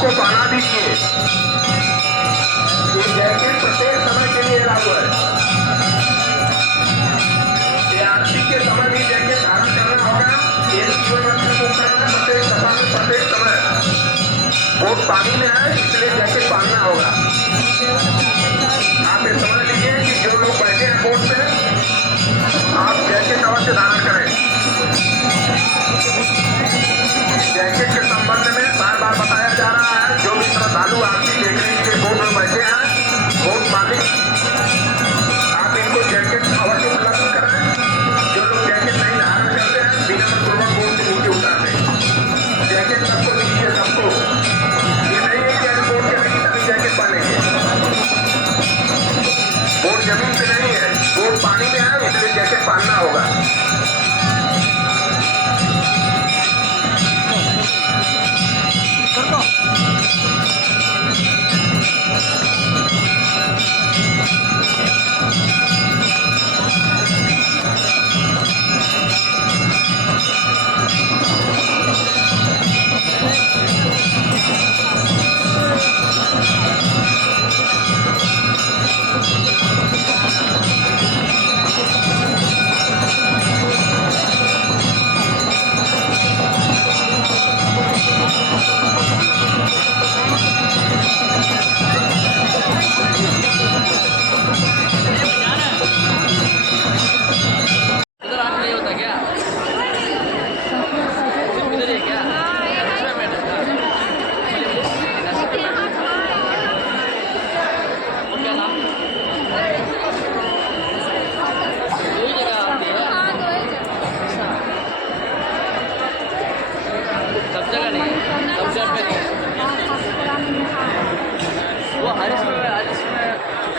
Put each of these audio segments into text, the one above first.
सबको पहना दीजिए। ये जैकेट प्रत्येक समय के लिए लागू है। आरती के समय भी जैकेट धारण करना होगा। ये जीवन रक्षक उपकरण है। प्रत्येक सभा में प्रत्येक समय बोट पानी में है, इसलिए जैकेट पहनना होगा। आप ये समझ लीजिए कि जो लोग बैठे हैं बोट पे, आप जैकेट अवश्य धारण करें। जैकेट के संबंध में बार बार बताया जा रहा है। जो भी श्रद्धालु आरती देखने के लिए बोट में बैठे हैं, बोट मालिक आप इनको जैकेट अवश्य उपलब्ध कराएं। जो लोग जैकेट नहीं धारण करते हैं, विनम्रपूर्वक बोट से नीचे उतार दें। जैकेट सबको दीजिए, सबको। ये नहीं है कि अभी बोट के लगी तभी जैकेट पहनेंगे। बोट जमीन पे नहीं है, बोट पानी में है, इसलिए जैकेट पहनना होगा।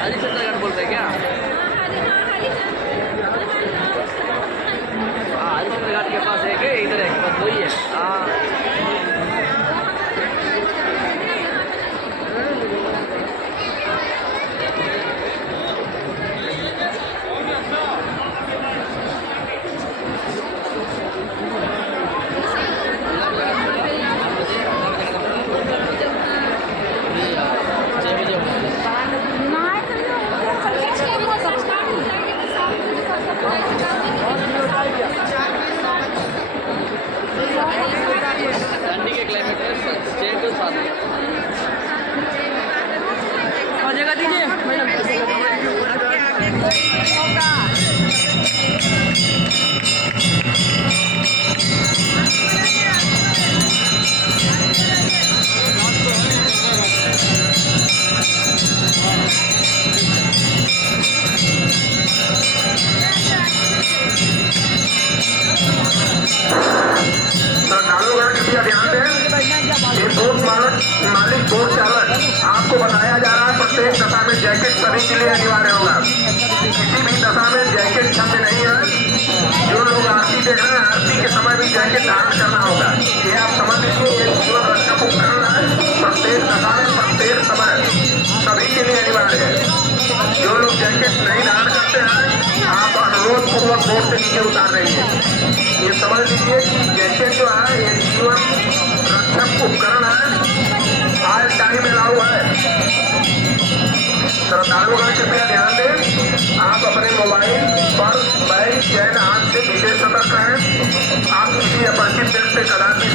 हरिश्चंद्रगढ़ बोलते हैं क्या? हाँ, हरिश्चंद्र घाट के पास है क्या? इधर है बस वही है। हाँ, ठंडी के क्लाइमेट में स्टे तो साथ और जगह दीजिए मालिक बोट चालक आपको बताया जा रहा है प्रत्येक दशा में जैकेट सभी के लिए अनिवार्य होगा। किसी भी दशा में जैकेट क्षम्य नहीं है। जो लोग आरती देख रहे हैं, आरती के समय भी जैकेट धारण करना होगा। ये आप समझ लीजिए, ये जीवन रक्षक उपकरण है। प्रत्येक दशा में प्रत्येक समय सभी के लिए अनिवार्य है। जो लोग जैकेट नहीं धारण करते हैं, आप अनुरोध पूर्वक बोट से नीचे उतार देंगे। ये समझ लीजिए कि जैकेट जो है ये जीवन रक्षक उपकरण है। आज टाइम अलाउ है। श्रद्धालुगण कृपया ध्यान दें, आप अपने मोबाइल पर बैग चैन हाथ से विशेष सतर्क रहें। आप किसी अपरिचित व्यक्ति से कदापि